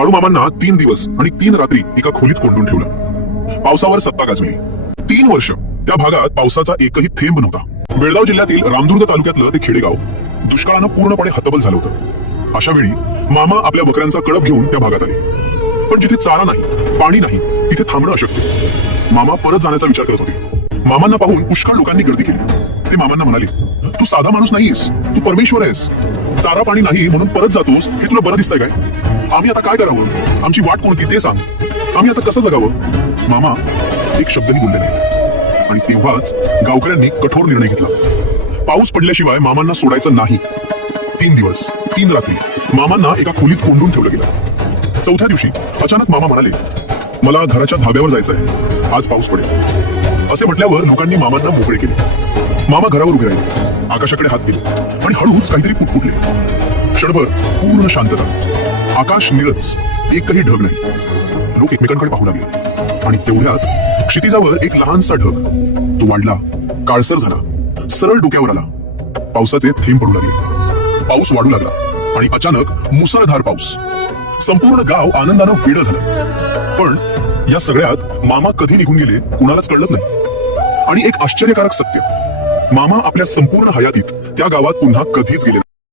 बाळूमामांना 3 दिवस आणि 3 रात्री एका खोलीत कोंडून ठेवलं. पावसावर सत्ता गाजवली. 3 वर्ष त्या भागात पावसाचा एकही थेंब नव्हता. बेळगाव जिल्ह्यातील रामदुर्ग तालुक्यातलं ते खेडेगाव दुष्काळानं पूर्णपणे हतबल झालं होतं. अशा वेळी मामा आपल्या बकऱ्यांचा कळप घेऊन त्या भागात आले. पण जिथे चारा नाही, पाणी नाही, तिथे थांबणं अशक्य. मामा परत जाण्याचा विचार करत होते. मामांना पाहून पुष्कळ लोकांनी गर्दी केली. ते मामांना म्हणाले, तू साधा माणूस नाहीस, तू परमेश्वर आहेस. चारा पाणी नाही म्हणून परत जातोस हे तुला बरं दिसतंय काय? आम्ही आता काय करावं? आमची वाट कोणती ते सांग. आम्ही आता कसं जगावं? मामा एक शब्दही बोलले नाहीत. आणि तेव्हाच गावकऱ्यांनी कठोर निर्णय घेतला. पाऊस पडल्याशिवाय मामांना सोडायचं नाही. 3 दिवस 3 रात्री मामांना एका खोलीत कोंडून ठेवलं गेलं. 4थ्या दिवशी अचानक मामा म्हणाले, मला घराच्या धाब्यावर जायचंय, आज पाऊस पडेल. असे म्हटल्यावर लोकांनी मामांना मोकळे केले. मामा घरावर उभे राहिले, आकाशाकडे हात दिले आणि हळूच काहीतरी पुटपुटले. क्षणभर पूर्ण शांतता. आकाश निरच, एकही ढग नाही. लोक एकमेकांकडे पाहू लागले आणि तेवढ्यात क्षितिजावर एक लहानसा ढग. तो वाढला, काळसर झाला, सरळ डोक्यावर आला. पावसाचे थेंब पडू लागले. पाऊस वाढू लागला आणि अचानक मुसळधार पाऊस. संपूर्ण गाव आनंदानं वेडं झालं. पण या सगळ्यात मामा कधी निघून गेले कुणालाच कळलंच नाही. आणि एक आश्चर्यकारक सत्य, मामा आपल्या संपूर्ण हयातीत त्या गावात पुन्हा कधीच गेले नाही.